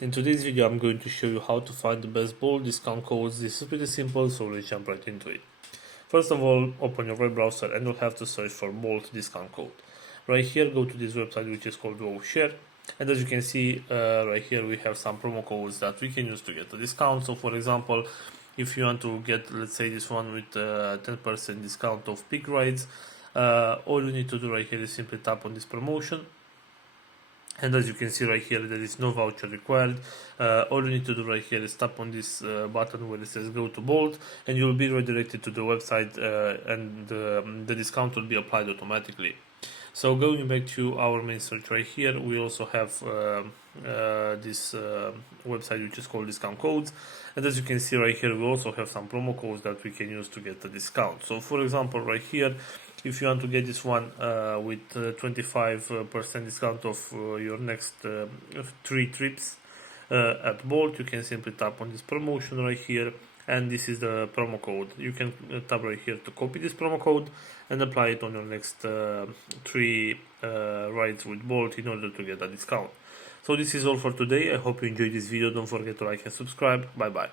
In today's video I'm going to show you how to find the best Bolt discount codes. This is pretty simple, so let's jump right into it. First of all, open your web browser and you'll have to search for Bolt discount code. Right here, go to this website which is called Share, and as you can see right here we have some promo codes that we can use to get a discount. So for example, if you want to get, let's say, this one with 10% discount of peak rides, all you need to do right here is simply tap on this promotion. And as you can see right here, there is no voucher required. All you need to do right here is tap on this button where it says go to Bolt, and you'll be redirected to the website, and the discount will be applied automatically. So going back to our main search right here, we also have this website which is called discount codes, and as you can see right here we also have some promo codes that we can use to get the discount. So for example right here, if you want to get this one with 25% discount of your next 3 trips at Bolt, you can simply tap on this promotion right here, and this is the promo code. You can tap right here to copy this promo code and apply it on your next 3 rides with Bolt in order to get a discount. So this is all for today. I hope you enjoyed this video. Don't forget to like and subscribe. Bye bye.